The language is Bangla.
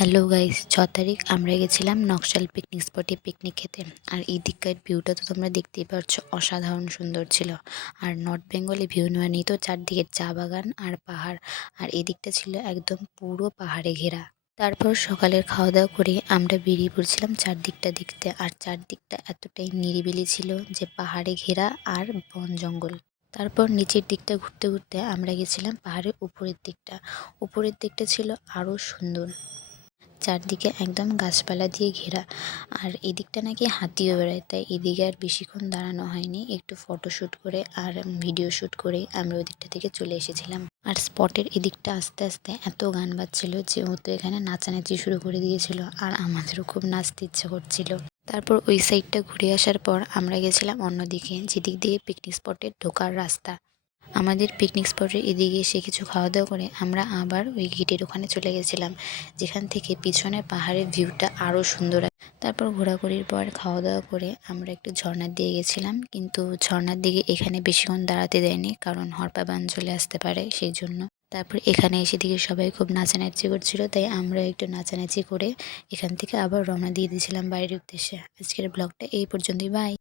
হ্যালো গাইস, 6 তারিখ আমরা গেছিলাম নকশাল পিকনিক স্পটে পিকনিক খেতে। আর এই দিককার ভিউটা তো তোমরা দেখতেই পাচ্ছ, অসাধারণ সুন্দর ছিল। আর নর্থ বেঙ্গলে ভিউ মানেই তো চারদিকে চা বাগান আর পাহাড়। আর এদিকটা ছিল একদম পুরো পাহাড়ে ঘেরা। তারপর সকালের খাওয়া দাওয়া করে আমরা বেরিয়ে পড়ছিলাম চারদিকটা দেখতে। আর চারদিকটা এতটাই নিরিবিলি ছিল যে পাহাড়ে ঘেরা আর বন জঙ্গল। তারপর নিচের দিকটা ঘুরতে ঘুরতে আমরা গেছিলাম পাহাড়ের উপরের দিকটা। উপরের দিকটা ছিল আরও সুন্দর, চারদিকে একদম গাছপালা দিয়ে ঘেরা। আর এদিকটা নাকি হাতিও বেড়ায়, তাই এদিকে আর বেশিক্ষণ দাঁড়ানো হয়নি, একটু ফটোশ্যুট করে আর ভিডিও শ্যুট করে আমরা ওদিকটা থেকে চলে এসেছিলাম। আর স্পটের এদিকটা আস্তে আস্তে এত গান বাজছিল যে ও তো এখানে নাচানাচি শুরু করে দিয়েছিল, আর আমাদেরও খুব নাচতে ইচ্ছা করছিল। তারপর ওই সাইডটা ঘুরে আসার পর আমরা গেছিলাম অন্যদিকে, যেদিক দিয়ে পিকনিক স্পটে ঢোকার রাস্তা। আমাদের পিকনিক স্পটের এদিকে এসে কিছু খাওয়া দাওয়া করে আমরা আবার ওই গেটের ওখানে চলে গেছিলাম, যেখান থেকে পিছনে পাহাড়ের ভিউটা আরও সুন্দর। তারপর ঘোরাঘুরির পর খাওয়া দাওয়া করে আমরা একটু ঝর্ণার দিকে গেছিলাম, কিন্তু ঝর্ণার দিকে এখানে বেশিক্ষণ দাঁড়াতে দেয়নি, কারণ হরপা বান চলে আসতে পারে সেই জন্য। তারপর এখানে এসে দিকে সবাই খুব নাচানাচি করছিল, তাই আমরা একটু নাচানাচি করে এখান থেকে আবার রওনা দিয়ে দিয়েছিলাম বাইরের উদ্দেশ্যে। আজকের ব্লগটা এই পর্যন্তই, বাই।